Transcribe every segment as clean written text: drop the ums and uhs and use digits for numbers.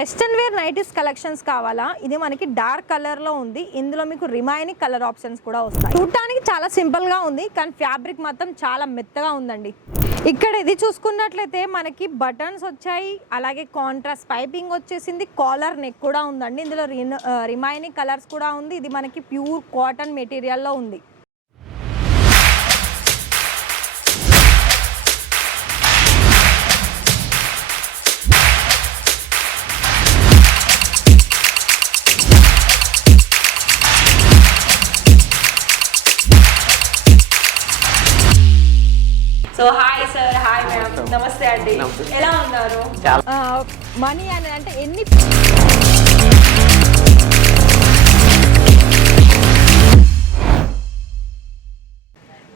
Western wear nighties collections కావాలా? ఇది మనకి డార్క్ కలర్ లో ఉంది. ఇందులో మీకు రిమైనింగ్ కలర్ ఆప్షన్స్ కూడా వస్తాయి. చూడటానికి చాలా సింపుల్ గా ఉంది, కానీ ఫ్యాబ్రిక్ మాత్రం చాలా మెత్తగా ఉందండి. ఇక్కడ ఇది చూసుకున్నట్లయితే మనకి బటన్స్ వచ్చాయి, అలాగే కాంట్రాస్ట్ పైపింగ్ వచ్చేసింది, కాలర్ నెక్ కూడా ఉందండి. ఇందులో రిమైనింగ్ కలర్స్ కూడా ఉంది. ఇది మనకి ప్యూర్ కాటన్ మెటీరియల్లో ఉంది. So hi sir, hi ma'am, నమస్తే అండి. ఎలా ఉన్నారు? మనీ అని అంటే ఎన్ని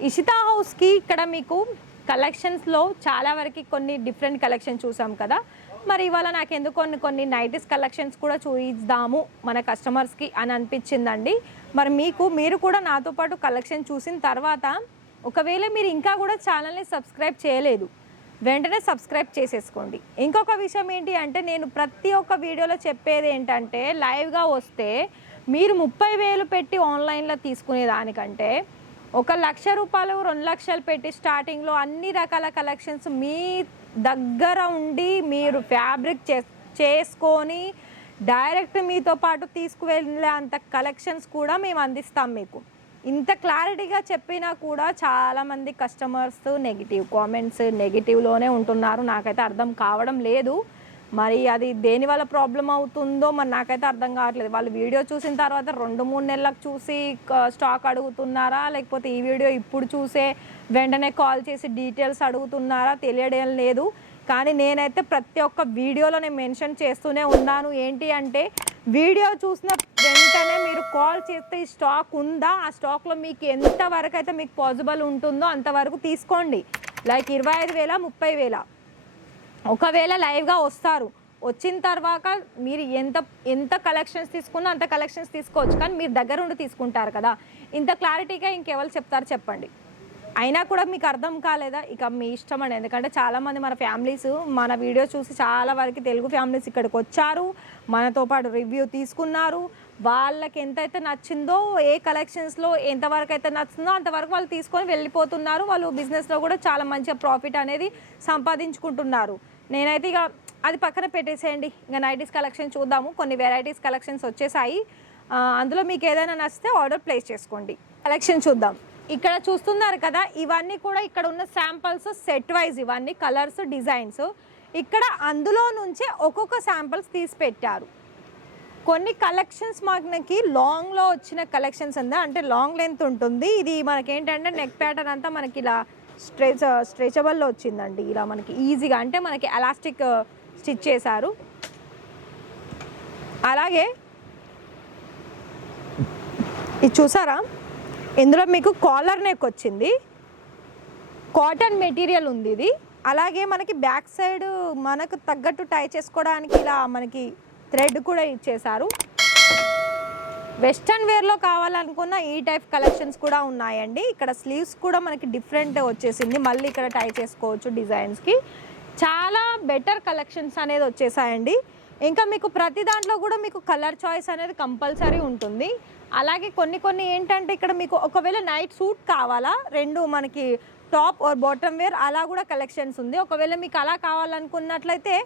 ఇషితా హౌస్కి ఇక్కడ మీకు కలెక్షన్స్లో చాలా వరకు కొన్ని డిఫరెంట్ కలెక్షన్ చూసాం కదా. మరి ఇవాళ నాకు ఎందుకు కొన్ని నైటీస్ కలెక్షన్స్ కూడా చూయిద్దాము మన కస్టమర్స్కి అని అనిపించిందండి. మరి మీరు కూడా నాతో పాటు కలెక్షన్ చూసిన తర్వాత ఒకవేళ మీరు ఇంకా కూడా ఛానల్ని సబ్స్క్రైబ్ చేయలేదు, వెంటనే సబ్స్క్రైబ్ చేసేసుకోండి. ఇంకొక విషయం ఏంటి అంటే, నేను ప్రతి ఒక్క వీడియోలో చెప్పేది ఏంటంటే, లైవ్గా వస్తే మీరు 30,000 పెట్టి ఆన్లైన్లో తీసుకునే దానికంటే 1,00,000 రూపాయలు 2 లక్షలు పెట్టి స్టార్టింగ్లో అన్ని రకాల కలెక్షన్స్ మీ దగ్గర ఉండి మీరు ఫ్యాబ్రిక్ చేసుకొని డైరెక్ట్ మీతో పాటు తీసుకువెళ్ళే అంత కలెక్షన్స్ కూడా మేము అందిస్తాం మీకు. ఇంత క్లారిటీగా చెప్పినా కూడా చాలామంది కస్టమర్స్ నెగిటివ్ కామెంట్స్ నెగిటివ్లోనే ఉంటున్నారు. నాకైతే అర్థం కావడం లేదు. మరి అది దేనివల్ల ప్రాబ్లం అవుతుందో మరి నాకైతే అర్థం కావట్లేదు. వాళ్ళు వీడియో చూసిన తర్వాత 2-3 నెలలకు చూసి స్టాక్ అడుగుతున్నారా, లేకపోతే ఈ వీడియో ఇప్పుడు చూసే వెంటనే కాల్ చేసి డీటెయిల్స్ అడుగుతున్నారా తెలియడం లేదు. కానీ నేనైతే ప్రతి ఒక్క వీడియోలో నేను మెన్షన్ చేస్తూనే ఉన్నాను. ఏంటి అంటే, వీడియో చూసిన వెంటనే మీరు కాల్ చేస్తే ఈ స్టాక్ ఉందా, ఆ స్టాక్లో మీకు ఎంతవరకు అయితే మీకు పాసిబుల్ ఉంటుందో అంతవరకు తీసుకోండి. లైక్ 25,000 30,000 ఒకవేళ లైవ్గా వస్తారు, వచ్చిన తర్వాత మీరు ఎంత కలెక్షన్స్ తీసుకున్నా అంత కలెక్షన్స్ తీసుకోవచ్చు. కానీ మీరు దగ్గర ఉండి తీసుకుంటారు కదా, ఇంత క్లారిటీగా ఇంకెవరు చెప్తారు చెప్పండి. అయినా కూడా మీకు అర్థం కాలేదా? ఇక మీ ఇష్టం అండి. ఎందుకంటే చాలామంది మన ఫ్యామిలీస్ మన వీడియో చూసి చాలా వరకు తెలుగు ఫ్యామిలీస్ ఇక్కడికి వచ్చారు, మనతో పాటు రివ్యూ తీసుకున్నారు. వాళ్ళకి ఎంతైతే నచ్చిందో, ఏ కలెక్షన్స్లో ఎంతవరకు అయితే నచ్చిందో అంతవరకు వాళ్ళు తీసుకొని వెళ్ళిపోతున్నారు. వాళ్ళు బిజినెస్లో కూడా చాలా మంచిగా ప్రాఫిట్ అనేది సంపాదించుకుంటున్నారు. నేనైతే ఇక అది పక్కన పెట్టేసేయండి. ఇంకా నైటీస్ కలెక్షన్ చూద్దాము. కొన్ని వెరైటీస్ కలెక్షన్స్ వచ్చేసాయి. అందులో మీకు ఏదైనా నచ్చితే ఆర్డర్ ప్లేస్ చేసుకోండి. కలెక్షన్ చూద్దాం. ఇక్కడ చూస్తున్నారు కదా, ఇవన్నీ కూడా ఇక్కడ ఉన్న శాంపిల్స్ సెట్ వైజ్, ఇవన్నీ కలర్స్ డిజైన్స్. ఇక్కడ అందులో నుంచే ఒక్కొక్క శాంపిల్స్ తీసి పెట్టారు. కొన్ని కలెక్షన్స్ మనకి లాంగ్లో వచ్చిన కలెక్షన్స్ అంటే లాంగ్ లెంత్ ఉంటుంది. ఇది మనకేంటంటే నెక్ ప్యాటర్న్ అంతా మనకి ఇలా స్ట్రెచబుల్లో వచ్చిందండి. ఇలా మనకి ఈజీగా అంటే మనకి ఎలాస్టిక్ స్టిచ్ చేశారు. అలాగే ఇది చూసారా, ఇందులో మీకు కాలర్ నెక్ వచ్చింది, కాటన్ మెటీరియల్ ఉంది ఇది. అలాగే మనకి బ్యాక్ సైడ్ మనకు తగ్గట్టు టై చేసుకోవడానికి ఇలా మనకి థ్రెడ్ కూడా ఇచ్చేసారు. వెస్టర్న్ వేర్లో కావాలనుకున్న ఈ టైప్ కలెక్షన్స్ కూడా ఉన్నాయండి. ఇక్కడ స్లీవ్స్ కూడా మనకి డిఫరెంట్ వచ్చేసింది, మళ్ళీ ఇక్కడ టై చేసుకోవచ్చు డిజైన్స్కి. చాలా బెటర్ కలెక్షన్స్ అనేది వచ్చేసాయండి. ఇంకా మీకు ప్రతి దాంట్లో కూడా మీకు కలర్ చాయిస్ అనేది కంపల్సరీ ఉంటుంది. అలాగే కొన్ని ఏంటంటే ఇక్కడ మీకు ఒకవేళ నైట్ సూట్ కావాలా, రెండు మనకి టాప్ ఆర్ బాటమ్ వేర్ అలా కూడా కలెక్షన్స్ ఉంది. ఒకవేళ మీకు అలా కావాలనుకున్నట్లయితే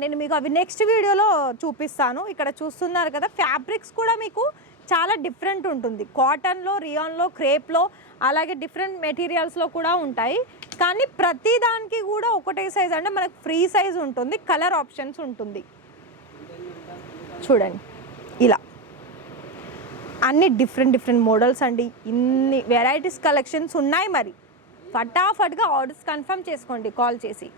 నేను మీకు అవి నెక్స్ట్ వీడియోలో చూపిస్తాను. ఇక్కడ చూస్తున్నారు కదా, ఫ్యాబ్రిక్స్ కూడా మీకు చాలా డిఫరెంట్ ఉంటుంది. కాటన్లో, రియాన్లో, క్రేప్లో, అలాగే డిఫరెంట్ మెటీరియల్స్లో కూడా ఉంటాయి. కానీ ప్రతి దానికి కూడా ఒకటే సైజ్ అంటే మనకు ఫ్రీ సైజ్ ఉంటుంది, కలర్ ఆప్షన్స్ ఉంటుంది. చూడండి ఇలా అన్ని డిఫరెంట్ మోడల్స్ అండి. ఇన్ని వెరైటీస్ కలెక్షన్స్ ఉన్నాయి. మరి ఫటాఫట్గా ఆర్డర్స్ కన్ఫర్మ్ చేసుకోండి కాల్ చేసి.